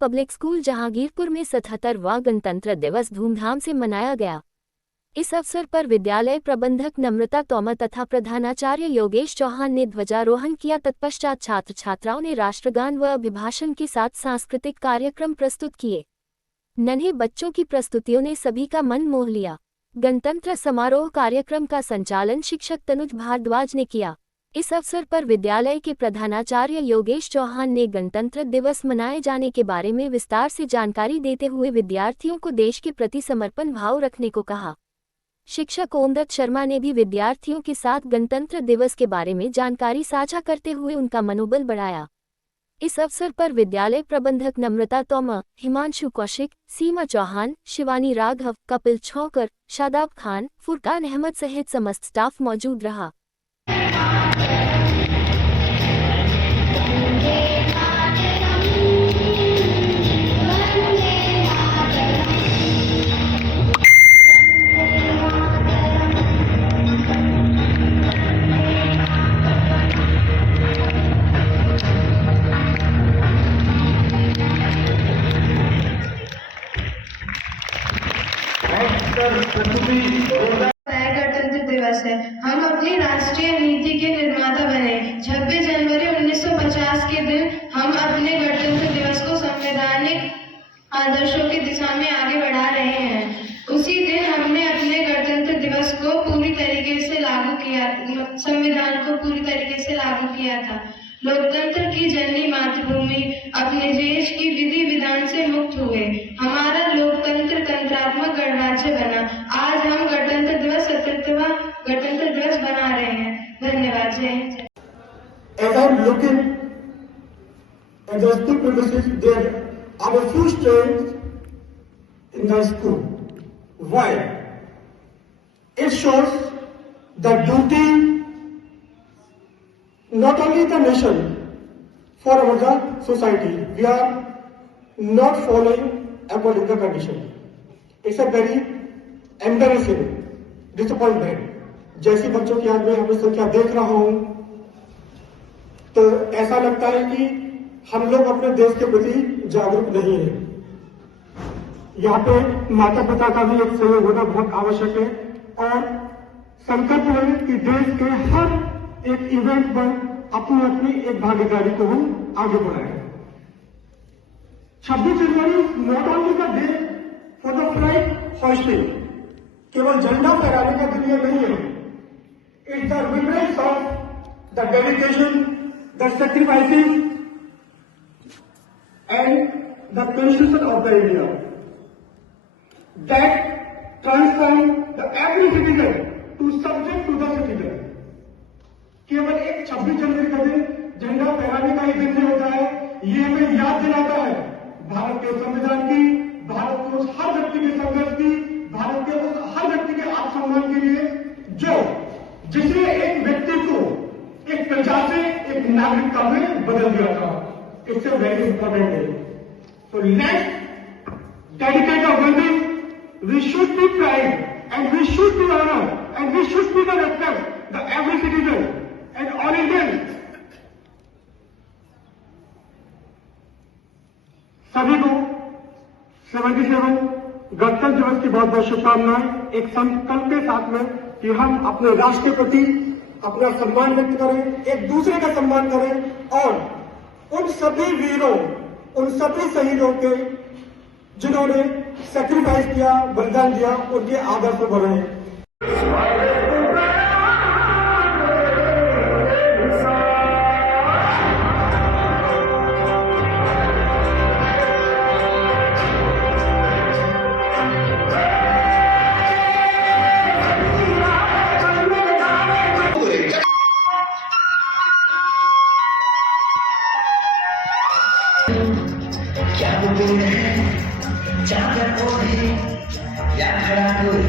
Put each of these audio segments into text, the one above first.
Public school Jahangirpur में 77वां गणतंत्र दिवस धूमधाम से मनाया गया। इस अवसर पर विद्यालय प्रबंधक नम्रता तोमर तथा प्रधानाचार्य योगेश चौहान ने ध्वजारोहण किया। तत्पश्चात छात्र छात्राओं ने राष्ट्रगान व अभिभाषण के साथ सांस्कृतिक कार्यक्रम प्रस्तुत किए। नन्हे बच्चों की प्रस्तुतियों ने सभी का मन मोह लिया। गणतंत्र समारोह कार्यक्रम का संचालन शिक्षक तनुज भारद्वाज ने किया। इस अवसर पर विद्यालय के प्रधानाचार्य योगेश चौहान ने गणतंत्र दिवस मनाए जाने के बारे में विस्तार से जानकारी देते हुए विद्यार्थियों को देश के प्रति समर्पण भाव रखने को कहा। शिक्षक ओमदत्त शर्मा ने भी विद्यार्थियों के साथ गणतंत्र दिवस के बारे में जानकारी साझा करते हुए उनका मनोबल बढ़ाया। इस अवसर पर विद्यालय प्रबंधक नम्रता तोमर, हिमांशु कौशिक, सीमा चौहान, शिवानी राघव, कपिल छौकर, शादाब खान, फुरकान अहमद सहित समस्त स्टाफ मौजूद रहा। गणतंत्र दिवस है। हम अपनी राष्ट्रीय नीति के निर्माता बने। 26 जनवरी 1950 के दिन हम अपने गणतंत्र दिवस को संवैधानिक आदर्शों की दिशा में आगे बढ़ा रहे हैं। उसी दिन हमने अपने गणतंत्र दिवस को पूरी तरीके से लागू किया, संविधान को पूरी तरीके से लागू किया था। लोकतंत्र की जननी मातृभूमि अपने देश की विधि विधान से मुक्त हुए। हमारा लोकतंत्र तंत्रात्मक गणराज्य बना। आज हम गणतंत्र दिवस 77वां गणतंत्र दिवस मना रहे हैं। धन्यवाद। जय Hind. As I'm looking at the school premises, there are a few students in the school. Why? It shows the duty not only the nation, for our society. We are not following according to the condition. It's a very embarrassing disappointment. जैसी बच्चों की आज मैं यहाँ पे संख्या देख रहा हूँ तो ऐसा लगता है कि हम लोग अपने देश के प्रति जागरूक नहीं है। यहाँ पे माता पिता का भी एक सहयोग होना बहुत आवश्यक है और संकल्प है कि देश के हर एक इवेंट पर अपनी अपनी एक भागीदारी को हम आगे बढ़ाएं। 26 January not only the day for the flag hoisting, केवल झंडा फहराने का दिन ये नहीं है। It's the remembrance of the dedication, the sacrifices and the constitution of the India that transform the every citizen to subject to the citizen. केवल एक 26 जनवरी का दिन झंडा फहराने का ही दिन नहीं होता है, ये हमें याद दिलाता है भारत के संविधान की, भारत के उस हर व्यक्ति के संघर्ष की, भारत के उस हर व्यक्ति के आत्मसम्मान के लिए जिसने एक व्यक्ति को एक प्रजा से एक नागरिकता में बदल दिया था। It's a very important day. So let's dedicate a building, we should be pride and we should be honour and we should be the respect the every citizen and all Indians। सभी को 77 गणतंत्र दिवस की बहुत बहुत शुभकामनाएं। एक संकल्प के साथ में कि हम अपने राष्ट्र के प्रति अपना सम्मान व्यक्त करें, एक दूसरे का सम्मान करें और उन सभी वीरों, उन सभी शहीदों के जिन्होंने सैक्रिफाइस किया, बलिदान दिया, उनके आदर्श पर बढ़े। क्या बोल है चादर ओढ़े क्या खड़ा कोई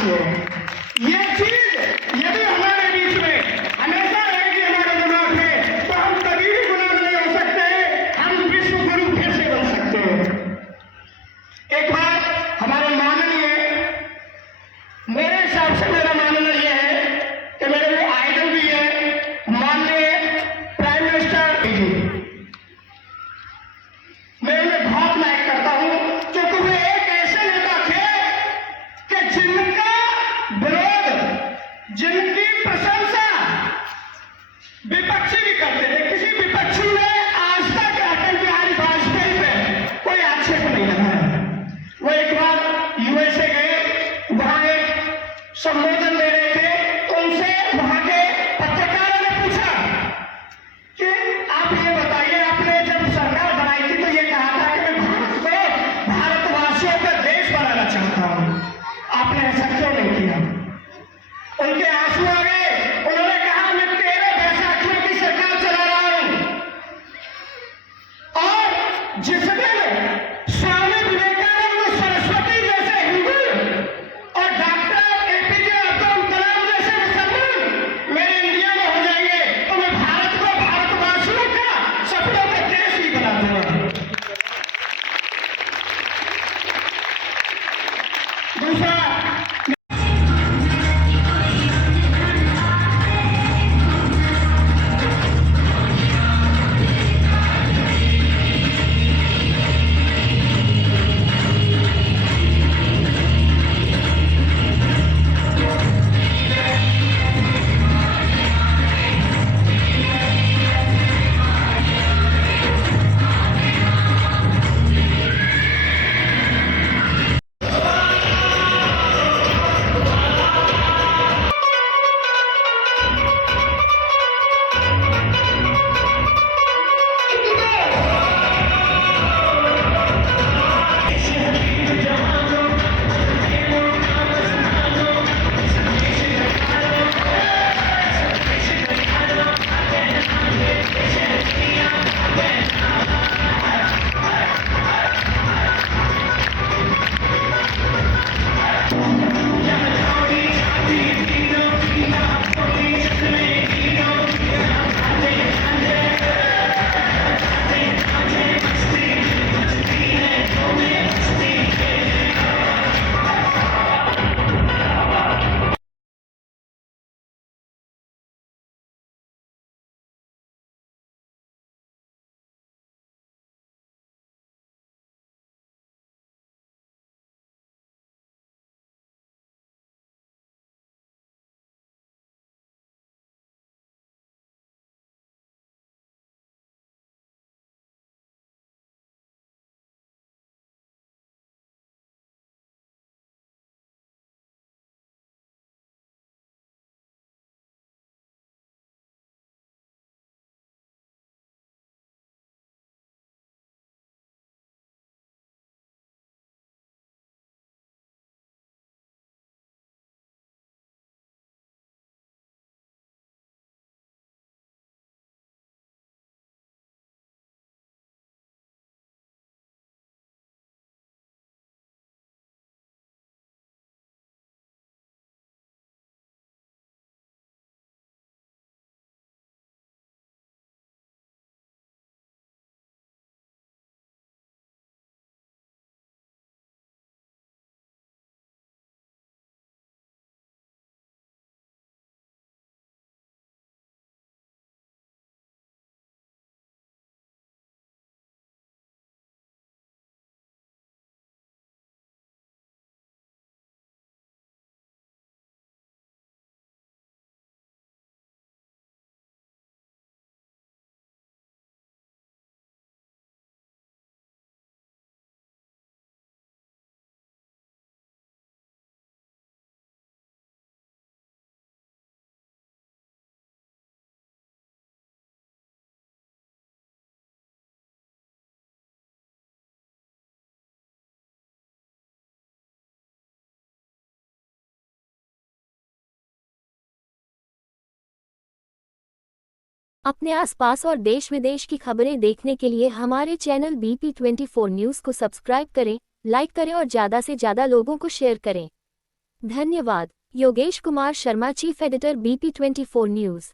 भारतवासियों, ये चीज यदि हमारे बीच में हमेशा रहेगी हमारे दिमाग में, तो हम कभी भी गुलाम नहीं हो सकते, हम विश्व गुरु फिर से बन सकते हैं। एक बार हमारे माननीय, मेरे हिसाब से मेरा मानना यह है कि मेरे वो आइडल भी है माननीय प्राइम मिनिस्टर जी, मैं उन्हें बहुत लाइक करता हूं, क्योंकि वे एक ऐसे नेता थे कि जिनका विरोध, जिनकी प्रशंसा विपक्षी भी करते थे। किसी विपक्षी ने आज तक अटल बिहारी वाजपेयी पे कोई आक्षेप नहीं लगाया। वो एक बार यूएसए गए, वहां एक संबोधन दे रहे थे, तो उनसे वहां के पत्रकारों ने पूछा कि आप ये बताइए, आपने जब सरकार बनाई थी तो ये कहा था कि मैं भारत को भारतवासियों का देश बनाना चाहता हूं, आपने ऐसा क्यों नहीं किया? उनके आंसू आ गए। उन्होंने कहा, मैं 13 बैसाखियों की सरकार चला रहा हूं, और जिस दिन स्वामी विवेकानंद, सरस्वती जैसे हिंदू और डॉक्टर एपीजे अब्दुल कलाम जैसे मुसलमान मेरे इंडिया में हो जाएंगे, तो मैं भारत को भारतवासियों का सपनों का देश ही बना दूंगा। दूसरा, अपने आसपास और देश विदेश की खबरें देखने के लिए हमारे चैनल BP24 न्यूज़ को सब्सक्राइब करें, लाइक करें और ज़्यादा से ज़्यादा लोगों को शेयर करें। धन्यवाद। Yogesh Kumar Sharma, chief editor, BP24 news.